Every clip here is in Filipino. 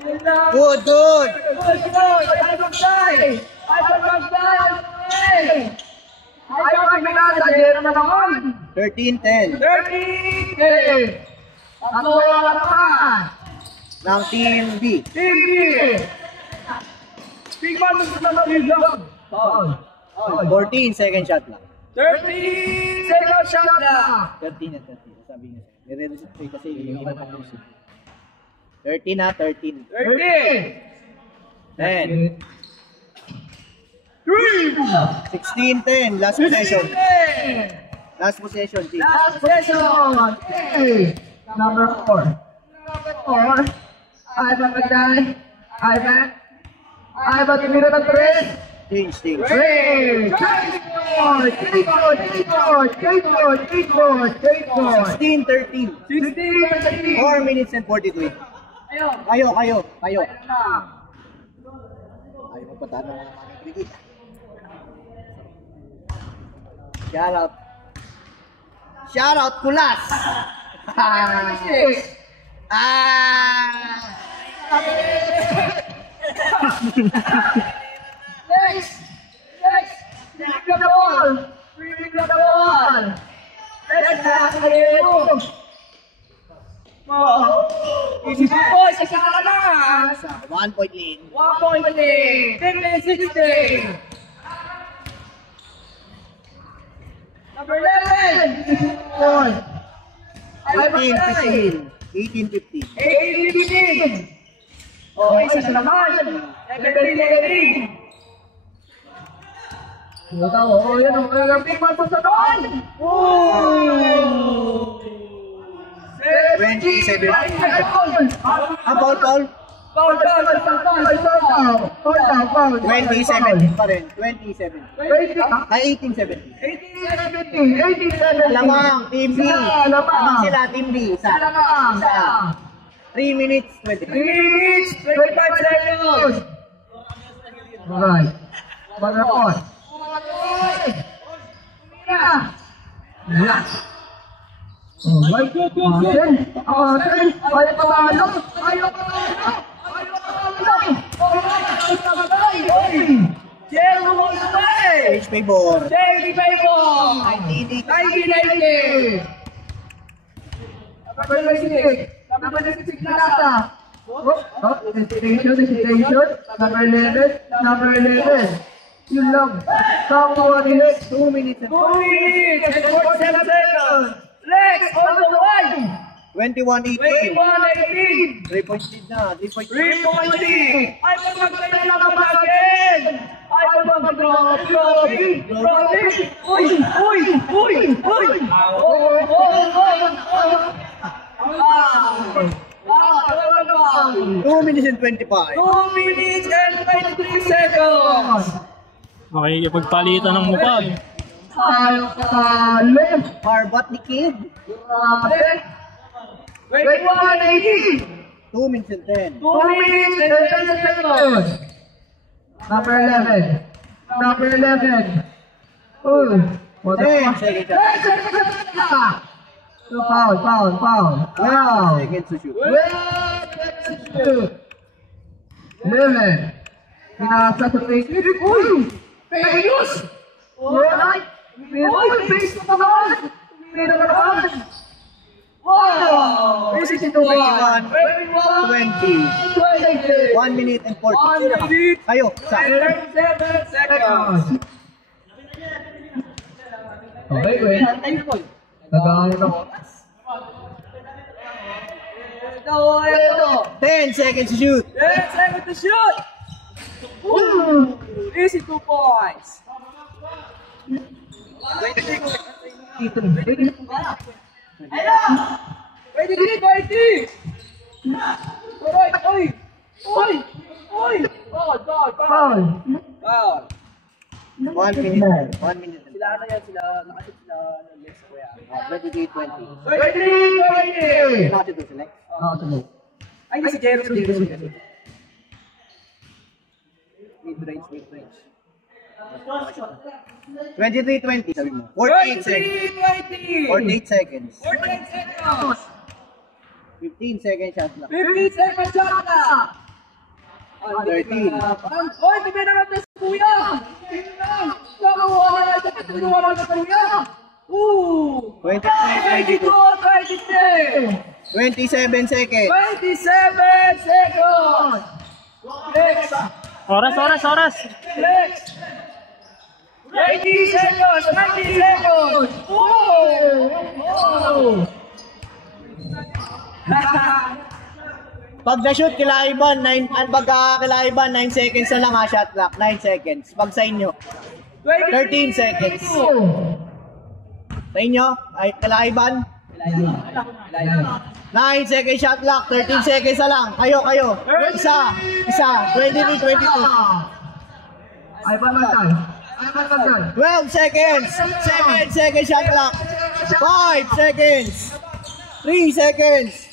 Good, good. Ay, 13-10. 13-10. Ako naman. Ng Team B. Team B. Big man mo sa mga 14 second shot lang. 13 second shot na. 13 at 13. Sabi niya. Nire-reset ko kasi yung iba pa puso. 13 na, 13. 13. 10. 3. 16-10. Last possession. Last possession, team. Last possession. Okay. Number 4. Number 4. Ivan Magday. Ivan tumira ng 3. Change, change. Skateboard. 16-13. 4 minutes and 42. Kayo. Ayaw mo patano mga mga Shout out Kulas. Next. Bring the ball. Let's have a game. Easy boys, isa ka na. 1 point lead. 1 point lead. 16. Number 11. 18-15. 18-15. Okay, isa na naman. 17-18. Yan ang mga big man po sa doon. 27. Foul. 20-17 pa rin. 20-17. Ay, 18-17. 18-17. Lamang, Team B. Lamang sila, Team B. Isa. 3 minutes, 25 seconds. Alright. Bagapos. Yes. Alright. Ayaw patalo. Jerry Monday. H. Paybor. Jerry Paybor. 1990. 1990. Number 96 Nasa. Destination. Number 11. Yun lang. Someone is 2 minutes and 47 seconds. Lex on the line. 21-18. 21-18. 3 points lead na. 3 points 3 point lead. Ay, magpagkaya na naman again. Ay, magpagkaya. Uy. 2 minutes and 25. 2 minutes and 23 seconds. Makikipagpalitan ng mukha. Ayaw katalo. Harbat ni Kid. Grabe. 21-18. 2 minutes and 10. 2 minutes and 10 seconds. Number 11. What the 10 fuck? seconds. Foul. 12 seconds to shoot. 11. Pinasa sa face. Uy! Payos! Alright! Uy! Face na naman! Meron na naman! Wow! 21, 20. 1 minute and 40. Kayo, sa 37 seconds. Okay, wait. Nagkakalit ako. 10 seconds to shoot. 10 seconds to shoot! Easy 2 points. Ready! Foul. 1 minute. 1 minute. Sila ano yan? Sila nakasip sila next ko yan. 23-20. 23-20! Nakasip to select. Ay, si Jeros. Mid-range. 23-20 sabi mo. 48 seconds. 23-20! 48 seconds. 48 seconds! 15 seconds shot lang. 15 seconds shot na! 13. Oy, tingnan na natin si Kuya! Nakuha na natin si Kuya! 23, 22. 22, 27 seconds. 27 seconds! Next! Oras, oras, oras. Next! 80 seconds! 90 seconds! Pag na-shoot, kilaiban, 9 seconds na lang ha, shot clock, 9 seconds. Pag sa inyo, 13 seconds. Sa inyo, ay kilaiban, 9 seconds shot clock, 13 seconds na lang. Kayo. Isa, 23, 22. Ay, pamantay. 12 seconds, 7 seconds shot clock, 5 seconds, 3 seconds.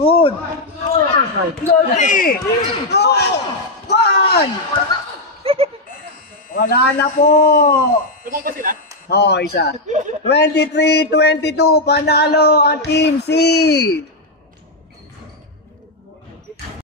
Good. 3, 2, 1. Wala na po. Oh, isa. 23-22, panalo ang Team C.